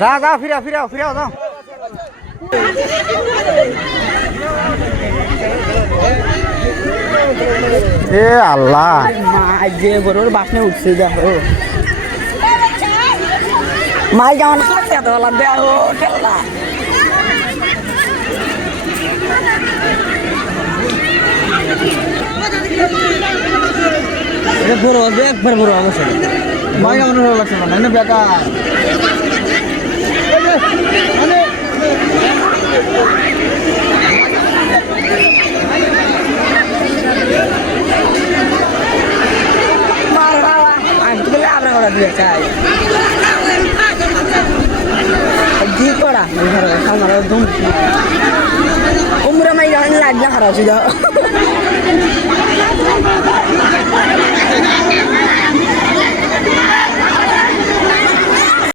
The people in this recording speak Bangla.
যা যা ফিরাও ফিরাও ফিরাও যাও। এ আল্লাহ। মাঝে বড় বাসনে উঠছে দেখো মাই কেমন করতে এটা বড় হবে একবার বড় অবশ্যই মাই কেমন ভালো লাগছে না মানে বেকার। আমরা করা? আমার দুম উমরা মাই গান লাগনা খারাপ ছিল।